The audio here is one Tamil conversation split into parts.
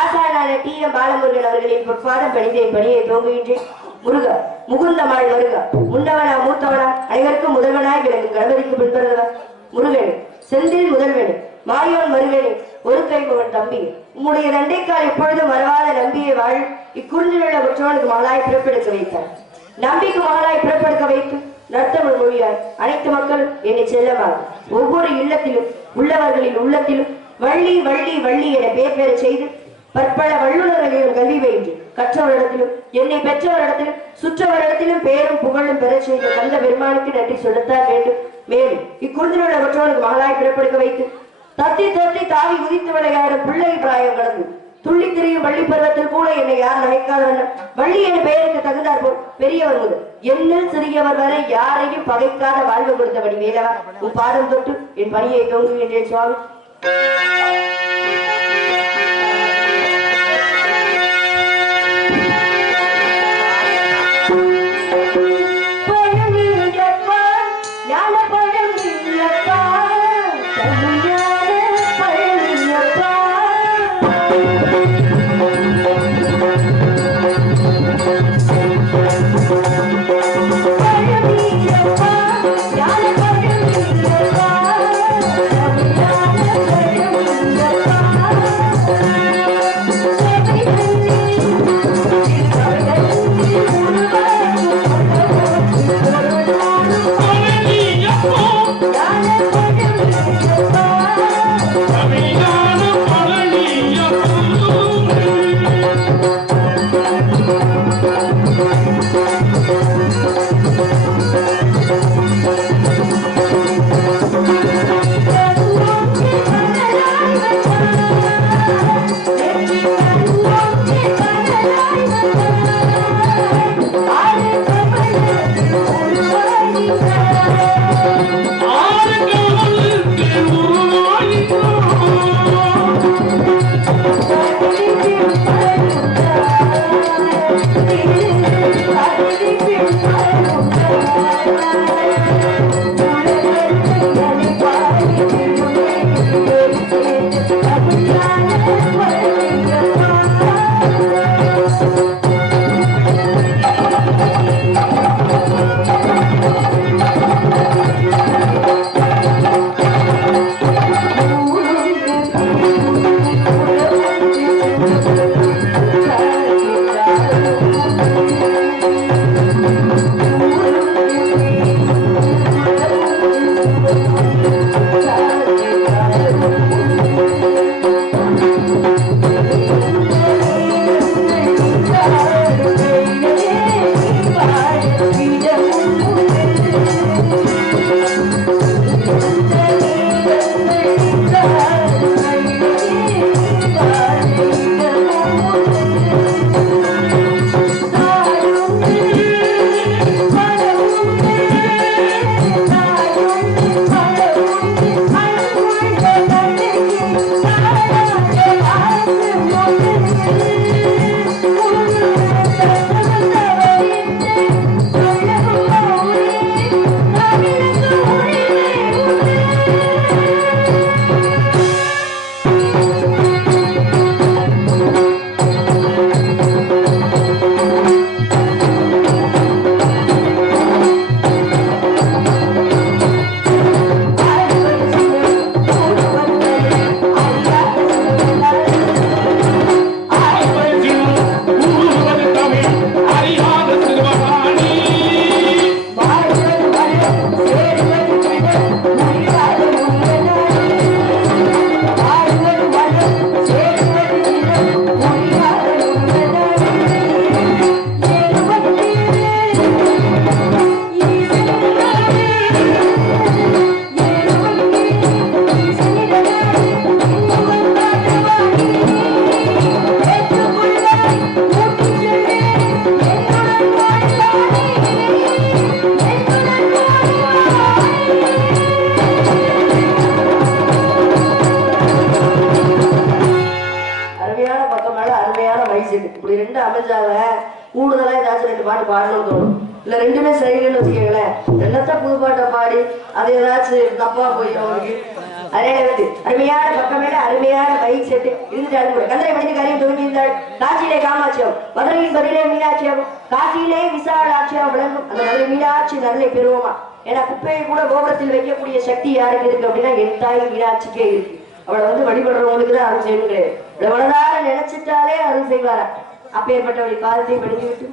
ஆசானான டி.எம். பாலமுருகன் அவர்களின் பொற்பாதம் பணிந்தே பணியை தோங்குகின்றேன். முருக முகுந்தமாள் வருக. முன்னவனா மூத்தவனா அனைவருக்கும் முதல்வனாய் விளங்கும் கணவருக்கு பின்பற்றுவர் முருகன் செந்தில் முதல்வன் மாயோன் மருகனே ஒரு கை மகன் தம்பி உம்முடைய தண்டைக்கால் எப்பொழுதும் மறவாத நம்பியை வாழ் இக்குறுநிலுள்ள உற்றவனுக்கு மகளாய் பிறப்பெடுக்க வைத்தார். நம்பிக்கு மகளாய் பிறப்பெடுக்க வைத்து நர்த்தமிழ் மொழியார் அனைத்து மக்களும் என்னை செல்லமாக ஒவ்வொரு இல்லத்திலும் உள்ளவர்களின் உள்ளத்திலும் வள்ளி வள்ளி வள்ளி என பெயர் பெற செய்து பற்பல வல்லுநர்களிடம் கல்வி பயின்று கற்றவரிடத்திலும் என்னை பெற்றவரிடத்திலும் சுற்றவரிடத்திலும் பேரும் புகழும் பெற செய்த கந்த பெருமானுக்கு நன்றி சொல்லத்தான் வேண்டும். மேலும் இக்குறுதிலுள்ள மற்றவனுக்கு மகளாய் பிறப்பெடுக்க வைத்து தத்தி தத்தி தாவி உதித்து விளையாடும் பிள்ளை பிராயம் கடந்து துள்ளி திரியும் வள்ளி பருவத்தில் கூட என்னை யார் நினைக்காதவன் வள்ளி என பெயருக்கு தகுந்தார் போல் பெரியவர் முதல் என்னில் சிறியவர் வரை யாரையும் பகைக்காத வாழ்வு கொடுத்தபடி வேலவா உன் பாதம் தொட்டு என் பணியை தோங்குகின்றேன் சுவாமி. கூடுதலா ஏதாச்சும் ரெண்டு பாட்டு பாடணும்னு தோணும். இல்ல ரெண்டுமே சரியில்லைன்னு வச்சுக்கோங்களேன், என்னத்தான் புது பாட்டை பாடி அது ஏதாச்சும் தப்பா போயிடும் அவங்களுக்கு. அதனால வந்து அருமையான பக்கமேல அருமையான பைக் செட்டு இருந்துட்டாலும் கூட கந்தரை மனித காரியம் துவங்கியிருந்தாள். காசியிலே காமாட்சியம், மதுரையின் பதிலே மீனாட்சியம், காசியிலே விசாலாட்சியம் விளங்கும் அந்த மதுரை மீனாட்சி நல்லை பெறுவோமா. ஏன்னா குப்பையை கூட கோபுரத்தில் வைக்கக்கூடிய சக்தி யாருக்கு இருக்கு அப்படின்னா என் தாய் மீனாட்சிக்கே இருக்கு. அவளை வந்து வழிபடுறவங்களுக்கு தான் அருள் செய்யணும் கிடையாது. இவ்வளவு மனதார நினைச்சிட்டாலே அருள் செய்வாரா. அப்பேற்பட்டவளை பாதத்தை படித்து விட்டு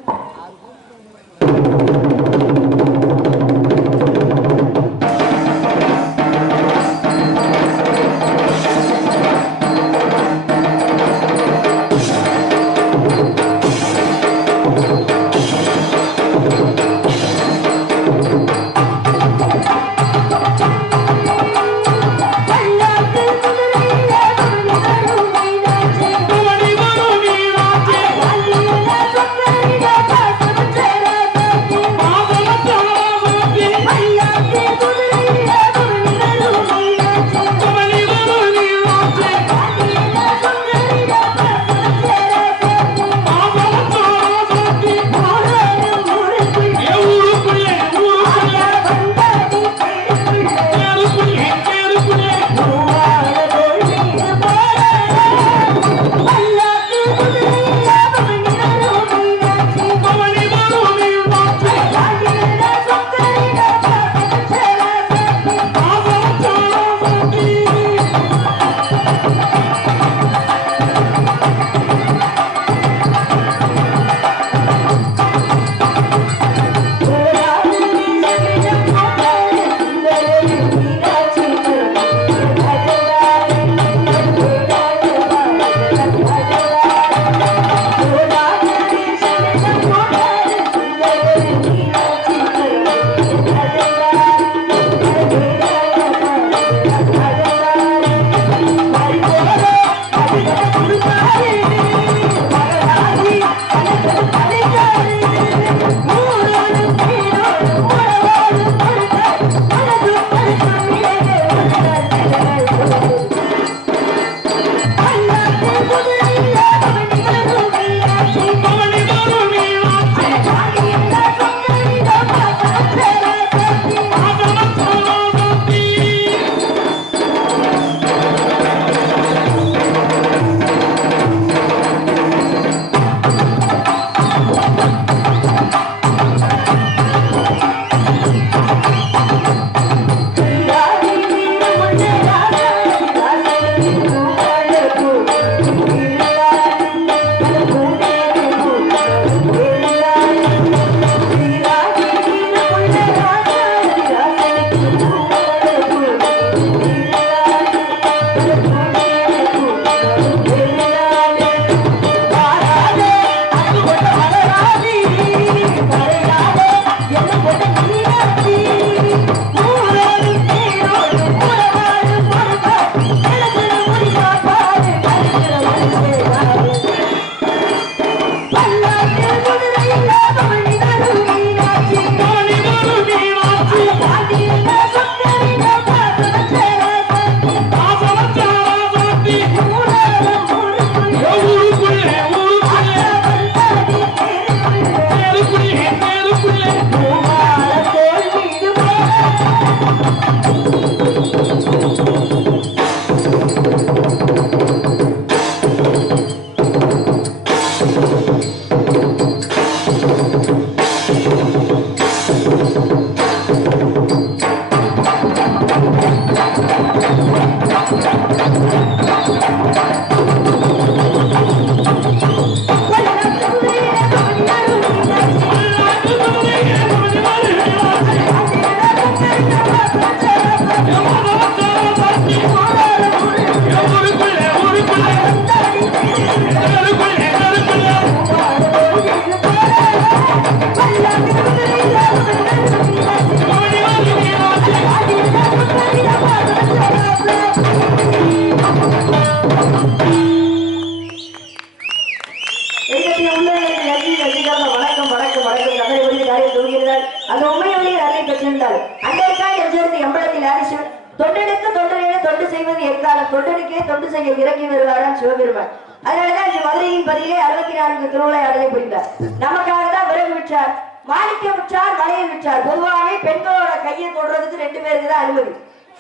அந்த உண்மையிலேயே நிறைய பெற்றிருந்தார். அன்றைக்காய் எதிர்த்து எம்பளத்தில் ஆரிசன் தொண்டனுக்கு தொண்டனே தொண்டு செய்வது எக்காலம் தொண்டனுக்கே தொண்டு செய்ய இறங்கி வருவாராம் சிவபெருமான். அதனாலதான் இந்த மதுரையின் பதிலே 64 திருவிளையாடலை புரிந்தார். நமக்காக தான் விறகு விற்றார், மாணிக்கம் விற்றார், மலையை விற்றார். பொதுவாகவே பெண்களோட கையை தொடுறதுக்கு 2 பேருக்கு தான் அனுமதி.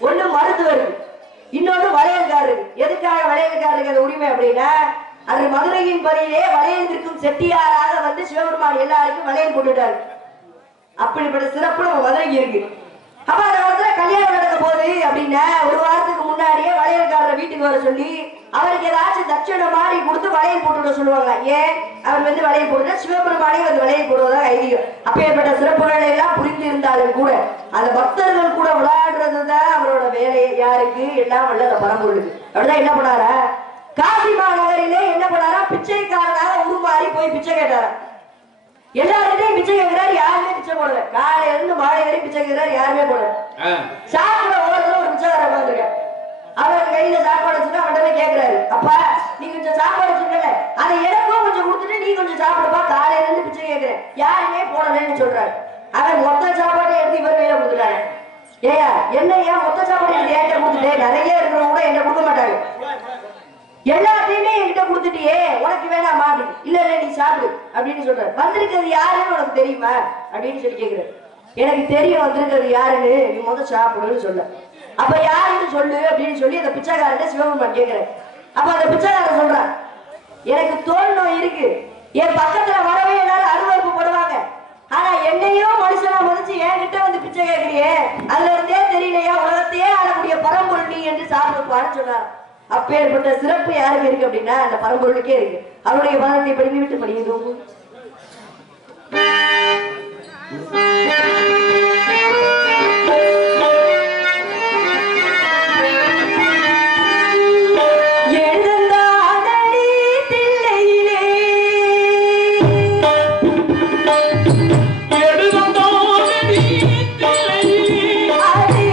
ஒண்ணு மருத்துவருக்கு, இன்னொன்னு வளையல்காரருக்கு. எதுக்காக வளையல்காரருக்கு அந்த உரிமை அப்படின்னா, அது மதுரையின் பதிலே வளையல் இருக்கும் செட்டியாராக வந்து சிவபெருமான் எல்லாருக்கும் வளையல் போட்டுட்டாரு. அப்படிப்பட்ட சிறப்பு நம்ம மதுரைக்கு இருக்கு. அப்ப அந்த காலத்துல கல்யாணம் நடக்க போகுது அப்படின்னா ஒரு வாரத்துக்கு முன்னாடியே வளையல்காரரை வீட்டுக்கு வர சொல்லி அவருக்கு ஏதாச்சும் தட்சணை மாதிரி கொடுத்து வளையல் போட்டு சொல்லுவாங்க. ஏன் அவர் வந்து வளையல் போட்டுட்டா சிவபெருமானே வந்து வளையல் போடுவதாக ஐதீகம். அப்பேற்பட்ட சிறப்புகளை எல்லாம் புரிந்து இருந்தாலும் கூட அந்த பக்தர்கள் கூட விளையாடுறதுதான் அவரோட வேலையை. யாருக்கு? எல்லாம் வல்ல அந்த பரம்பொருளுக்கு. அப்படிதான் என்ன பண்ணாரா, காசி மாநகரிலே என்ன பண்ணாரா, பிச்சைக்காரனாக உருமாறி போய் பிச்சை கேட்டாரா. எல்லாருமே பிச்சை கேட்கிறாரு, யாருமே பிச்சை போடல. காலையில இருந்து மாலை வரை பிச்சை கேட்கிறாரு, யாருமே போடல. சாப்பிட ஓரத்துல ஒரு பிச்சைக்காரர் உட்காந்துருக்க, அவர் கையில சாப்பாடு வச்சுட்டு அவன்கிட்ட கேட்கிறாரு, அப்பா நீ கொஞ்சம் சாப்பாடு வச்சுக்கல, அதை எனக்கும் கொஞ்சம் கொடுத்துட்டு நீ கொஞ்சம் சாப்பிடுப்பா, காலையில இருந்து பிச்சை கேட்கிறேன், யாருமே போடலன்னு சொல்றாரு. அவன் மொத்த சாப்பாட்டை எடுத்து இவர் கையில கொடுத்துட்டாங்க. ஏயா என்னையா மொத்த சாப்பாடு எடுத்து ஏன்ட்ட கொடுத்துட்டே, நிறைய இருக்கிறவங்க கூட என்ன கொடுக்க மாட்டாங்க, எல்லாத்தையுமே என்கிட்ட கொடுத்துட்டியே, உனக்கு வேணாமா? இல்ல இல்ல நீ சாப்பிடு அப்படின்னு சொல்றாரு. வந்திருக்கிறது யாருன்னு உனக்கு தெரியுமா அப்படின்னு சொல்லி கேக்குறாரு. எனக்கு தெரியும் வந்திருக்கிறது யாருன்னு, நீ முதல் சாப்பிடுன்னு சொல்ல. அப்ப யாருன்னு சொல்லு அப்படின்னு சொல்லி அந்த பிச்சைக்காரன் சிவபெருமான் கேக்குறாரு. அப்ப அந்த பிச்சைக்காரன் சொல்றான், எனக்கு தோல் நோய் இருக்கு, என் பக்கத்துல வரவே எல்லாரும் அருவறுப்பு படுவாங்க, ஆனா என்னையும் மனுஷனா மதிச்சு என்கிட்ட வந்து பிச்சை கேட்கிறியே, அதுல இருந்தே தெரியலையா உலகத்தையே ஆளக்கூடிய பரம்பொருள் நீ என்று சாப்பிடுப்பான்னு சொன்னார். அப்பேற்பட்ட சிறப்பு யாருக்கு இருக்கு அப்படின்னா அந்த பரம்பொருளுக்கே இருக்கு. அவருடைய மதத்தை படித்து விட்டு படியுது. எழுதல் தானே தில்லையிலே, அதை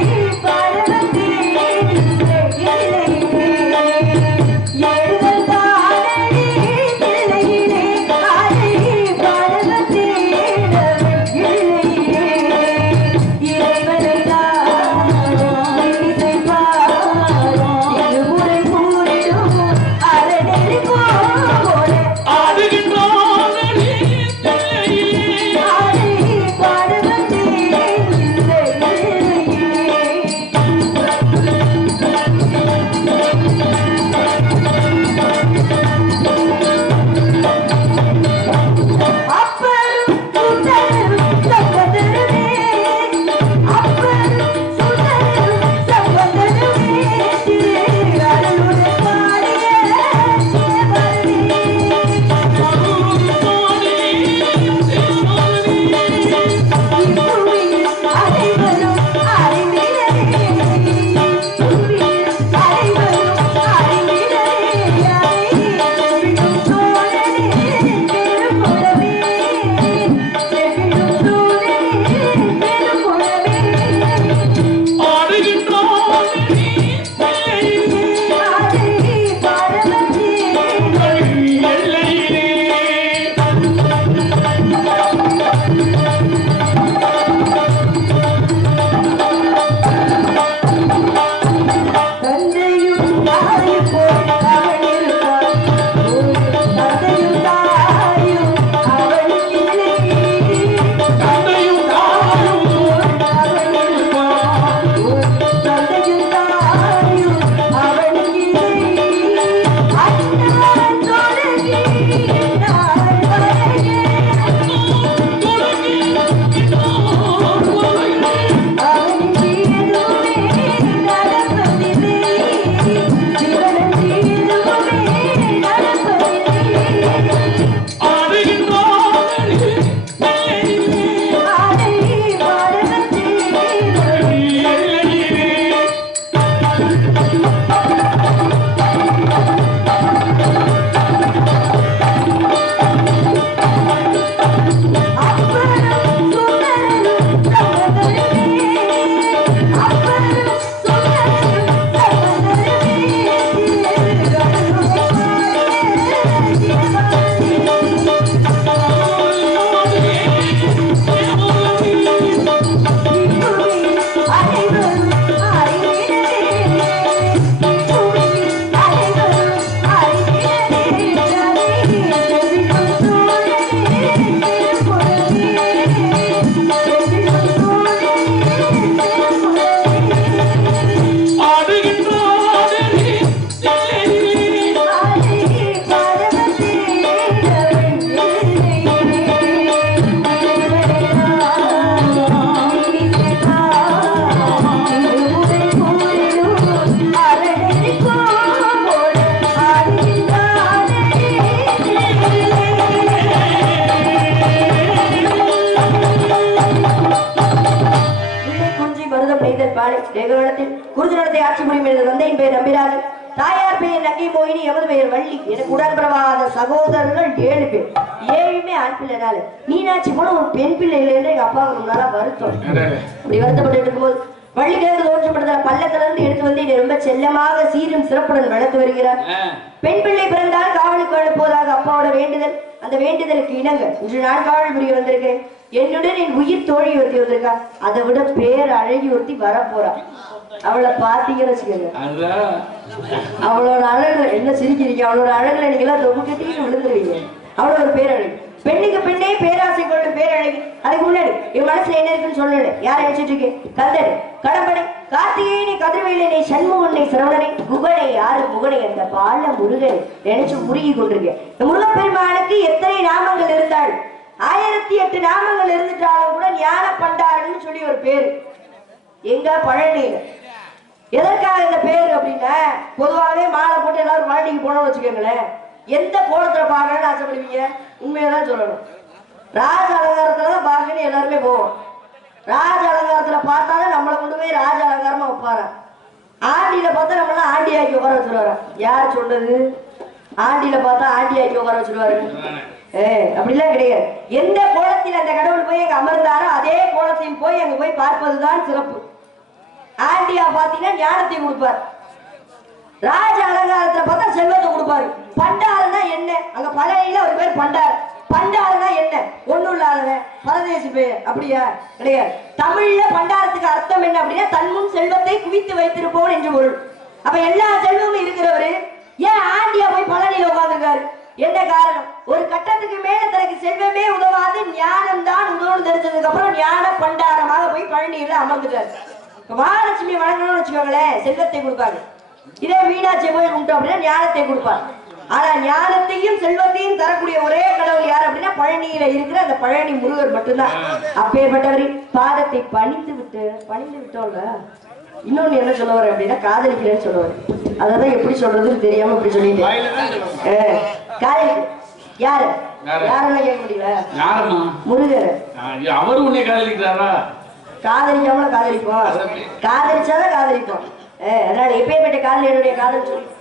தேகவனத்தில் குருஜனத்தை ஆட்சி புரியும் எனது தந்தையின் பெயர் நம்பிராஜன், தாயார் பெயர் நங்கை மோகினி, எமது பெயர் வள்ளி. எனக்கு உடன்பிரவாத சகோதரர்கள் 7 பேர். 7மே ஆண் பிள்ளைனால மீனாட்சி போல ஒரு பெண் பிள்ளை இல்லைன்னு எங்க அப்பாவுக்கு முன்னால வருத்தம். அப்படி வருத்தப்பட்டு இருக்கும்போது வள்ளிக்கிழங்கு தோற்றப்படுத்த பள்ளத்திலிருந்து எடுத்து வந்து என்னை ரொம்ப செல்லமாக சீரும் சிறப்புடன் வளர்த்து வருகிறார். பெண் பிள்ளை பிறந்தால் காவலுக்கு அனுப்புவதாக அப்பாவோட வேண்டுதல். அந்த வேண்டுதலுக்கு இணங்க இன்று நான் காவல் புரிய வந்திருக்கிறேன். என்னுடன் என் உயிர் தோழி ஒருத்தி வந்திருக்கா. அதை விட பேர் அழகி ஒருத்தி வரப்போறா. அவளை பாத்தீங்கன்னு வச்சுக்கோங்க, அவளோட அழகுல என்ன சிரிக்கிறீங்க, அவளோட அழகுல நீங்க எல்லாம் ரொம்ப கட்டின்னு விழுந்துருவீங்க. அவ்வளவு ஒரு பேரழகு. பெண்ணுக்கு பெண்ணே பேராசை கொண்டு பேரழகு. அதுக்கு முன்னாடி என் மனசுல என்ன இருக்குன்னு சொல்லல. யாரை நினைச்சிட்டு இருக்கேன்? கந்தனை, கடம்பனை, கார்த்திகேயனை, கதிர்வேலனை, சண்முகனை, சரவணனை, குகனை, யாரு முகனை, அந்த பால முருகனை நினைச்சு முருகி கொண்டிருக்கேன். இந்த முருகப்பெருமானுக்கு எத்தனை நாமங்கள் இருந்தால் 1008 நாமங்கள் இருந்துட்டாலும் கூட ஞான பண்டாரன்னு சொல்லி ஒரு பேரு எங்க பழனியில. எதற்காக இந்த பேரு அப்படின்னா, பொதுவாகவே மாலை போட்டு எல்லாரும் பழனிக்கு போனோம்னு வச்சுக்கோங்களேன், எந்த கோலத்துல பாக்கணும்னு ஆசைப்படுவீங்க? உண்மையதான் சொல்லணும், ராஜ அலங்காரத்துலதான் பாக்கணும் எல்லாருமே போவோம். ராஜ அலங்காரத்துல பார்த்தாலும் நம்மளை கொண்டு போய் ராஜ அலங்காரமா வைப்பாரு. ஆண்டியில பார்த்தா நம்மளாம் ஆண்டி ஆக்கி உட்கார வச்சிருவாரு. யார் சொன்னது? ஆண்டியில பார்த்தா ஆண்டி ஆக்கி உட்கார வச்சிருவாரு. அப்படிலாம் கிடையாது. எந்த கோலத்தில் அந்த கடவுள் போய் அங்க அமர்ந்தாரோ அதே கோலத்தில் போய் அங்க போய் பார்ப்பதுதான் சிறப்பு. ஆண்டியா பாத்தீங்கன்னா ஞானத்தை கொடுப்பார். ராஜ அலங்காரத்துல பார்த்தா செல்வத்தை கொடுப்பாரு. பண்டாருன்னா என்ன? அங்க பழையில ஒரு பேர் பண்டார். பண்டாருன்னா என்ன? ஒண்ணும் இல்லாதவன், பரதேசி பெயர். அப்படியா? கிடையாது. தமிழ்ல பண்டாரத்துக்கு அர்த்தம் என்ன அப்படின்னா, தன்முன் செல்வத்தை குவித்து வைத்திருப்போம் என்று பொருள். அப்ப எல்லா செல்வமும் இருக்கிறவரு ஏன் ஆண்டியா போய் பழனியில உட்கார்ந்துருக்காரு? என்ன காரணம்? ஒரு கட்டத்துக்கு மேல தனக்கு செல்வமே உதவாது, ஞானம் தான் உதவும் தெரிஞ்சதுக்கு அப்புறம் ஞான பண்டாரமாக போய் பழனியில அமர்ந்துட்டாரு. மகாலட்சுமி வணங்கணும்னு வச்சுக்கோங்களேன், செல்வத்தை கொடுப்பாங்க. இதே மீனாட்சி போய் கும்பிட்டோம் அப்படின்னா ஞானத்தை கொடுப்பாங்க. ஆனா ஞானத்தையும் செல்வத்தையும் தரக்கூடிய ஒரே கடவுள் யார் அப்படின்னா, பழனியில இருக்கிற அந்த பழனி முருகர் மட்டும்தான். அப்பேற்பட்டவரின் பாதத்தை பணிந்து விட்டோம்ல. இன்னொன்னு என்ன சொல்ல வர அப்படின்னா, காதலிக்கிறேன்னு சொல்லுவாரு. அதான் எப்படி சொல்றதுன்னு தெரியாம இப்படி சொல்லிட்டேன். காதலிக்கு யாரு யாரெல்லாம் கேட்க முடியல? முருகர். அவரு உன்னை காதலிக்கிறாரா? காதலிக்காமல காதலிப்போம், காதலிச்சாதான் காதலிப்போம். அதனால எப்பேற்பட்ட காதல் என்னுடைய காதல் சொல்லி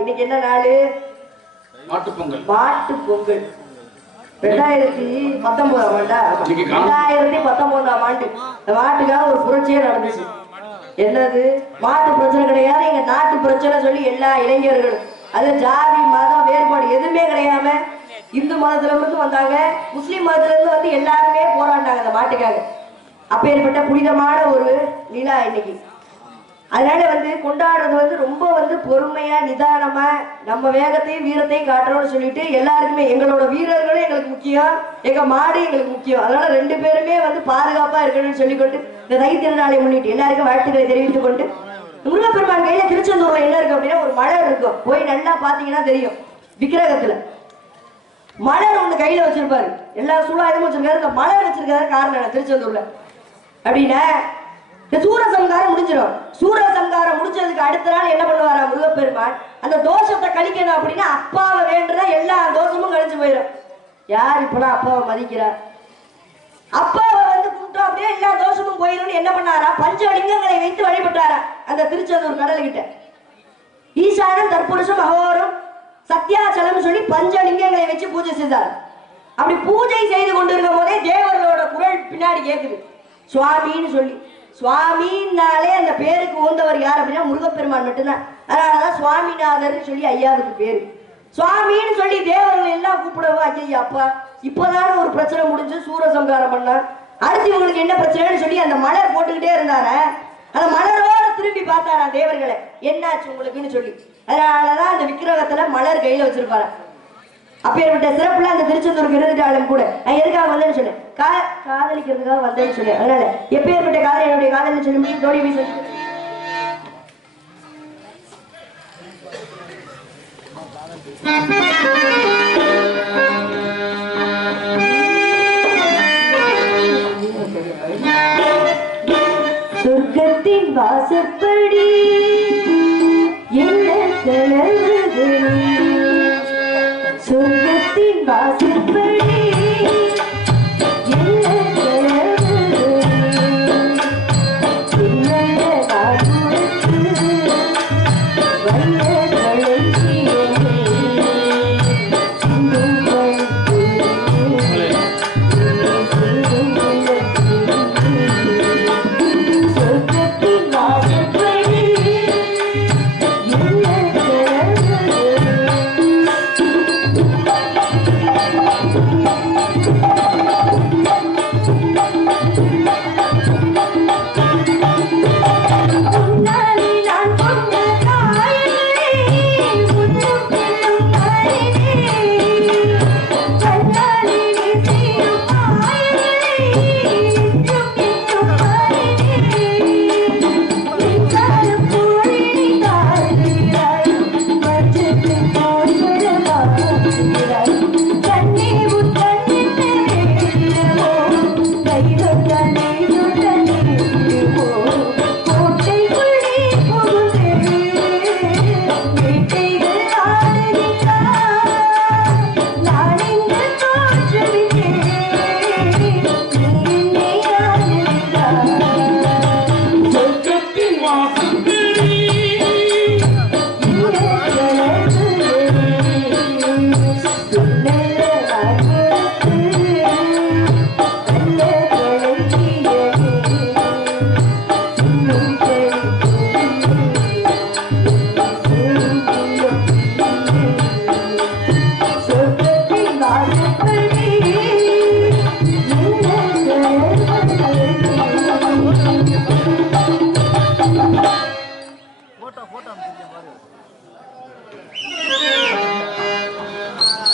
இன்னைக்கு என்ன நாள்? மாட்டு பொங்கல். மாட்டு பொங்கல் 2019 ஆண்டா. 2019 ஆண்டு இந்த மாட்டுக்காக ஒரு புரட்சியே நடந்துச்சு. என்னது? மாட்டு பிரச்சனை கிடையாது, எங்க நாட்டு பிரச்சனை சொல்லி எல்லா இளைஞர்களும், அது ஜாதி மதம் வேறுபாடு எதுவுமே கிடையாம இந்து மதத்துல இருந்து வந்தாங்க, முஸ்லீம் மதத்துல இருந்து வந்து எல்லாருமே போராடினாங்க அந்த மாட்டுக்காக. அப்பேற்பட்ட புனிதமான ஒரு நிலா இன்னைக்கு. அதனால வந்து கொண்டாடுறது வந்து ரொம்ப வந்து பொறுமையா நிதானமா நம்ம வேகத்தையும் வீரத்தையும் காட்டுறோம்னு சொல்லிட்டு எல்லாருக்குமே எங்களோட வீரர்களும் எங்களுக்கு முக்கியம், எங்க மாடு எங்களுக்கு முக்கியம். அதனால 2 பேருமே வந்து பாதுகாப்பா இருக்கணும்னு சொல்லிக்கொண்டு இந்த தை திருநாளை முன்னிட்டு எல்லாருக்கும் வாழ்த்துக்களை தெரிவித்துக் கொண்டு, முருகப்பெருமான் கையில திருச்செந்தூர்ல என்ன இருக்கு அப்படின்னா ஒரு மலர் இருக்கும். போய் நல்லா பாத்தீங்கன்னா தெரியும், விக்கிரகத்துல மலர் ஒண்ணு கையில வச்சிருப்பாரு, எல்லா சூழாயுதமும் வச்சிருக்காரு. இந்த மலர் வச்சிருக்காரு காரணம் என்ன திருச்செந்தூர்ல அப்படின்னா, இந்த சூரசம்காரம் முடிஞ்சிடும். சூரசம்காரம் முடிஞ்சதுக்கு அடுத்த நாள் என்ன பண்ணுவாரா முருகப்பெருமான், அந்த தோஷத்தை கழிக்கணும் அப்படின்னா அப்பாவை வேண்டுனா எல்லா தோஷமும் கழிச்சு போயிடும். யார் இப்பெல்லாம் அப்பாவை மதிக்கிறார்? அப்பாவை வந்து கும்பிட்டோம் அப்படியே எல்லா தோஷமும் போயிடும்னு என்ன பண்ணாரா, பஞ்சலிங்கங்களை வைத்து வழிபட்டாரா அந்த திருச்செந்தூர் கடல் கிட்ட. ஈசானம் தற்புருஷம் அகோரம் சத்யாச்சலம் சொல்லி பஞ்சலிங்கங்களை வச்சு பூஜை செய்தார். அப்படி பூஜை செய்து கொண்டிருக்கும் போதே தேவர்களோட குரல் பின்னாடி கேட்குது, சுவாமின்னு சொல்லி. சுவாமின்னாலே அந்த பேருக்கு உந்தவர் யார் அப்படின்னா முருகப்பெருமான் மட்டும்தான். அதனாலதான் சுவாமிநாதர் சொல்லி ஐயாவுக்கு பேரு. சுவாமின்னு சொல்லி தேவர்கள் எல்லாம் கூப்பிடவும், ஐயா அப்பா இப்பதான ஒரு பிரச்சனை முடிஞ்சு சூரசம்காரம் பண்ண, அடுத்து இவங்களுக்கு என்ன பிரச்சனைன்னு சொல்லி அந்த மலர் போட்டுக்கிட்டே இருந்தார. அந்த மலரோட திரும்பி பார்த்தாரா தேவர்களை, என்னாச்சு உங்களுக்குன்னு சொல்லி. அதனாலதான் அந்த விக்கிரகத்துல மலர் கையில வச்சிருப்பாரு. அப்பேற்பட்ட சிறப்புல அந்த திருச்செந்தூருக்கு இருந்துட்டாலும் கூட நான் எதுக்காக வந்தேன்னு சொன்னேன், காதலிக்கிறதுக்காக வந்தேன்னு சொன்னேன். அதனால எப்பேற்பட்ட காதல் என்னுடைய காதல்னு சொல்லி முடியும் தோழி போய் சொல்லி சொர்க்கத்தின் வாசப்படி என்ன கலந்தது, சொர்க்கத்தின் வாசப்படி என்ன கலந்தது, என்னென்ன காதுக்கு வந்த களஞ்சியமே சிந்தும் கழுத்து சிந்தும் சொர்க்கத்தின் வாசப்படி என்ன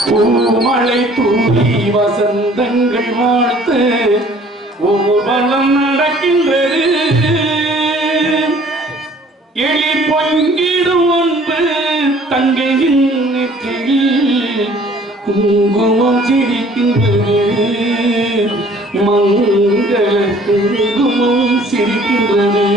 பூமழை தூவி வசந்தங்கள் வாழ்த்து ஊர்வலம் நடக்கின்றது, எளி பொங்கிடும் ஒன்று தங்கையின் நெற்றியில் குங்குமம் சிரிக்கின்றது, மங்கள குங்குமம் சிரிக்கின்றது.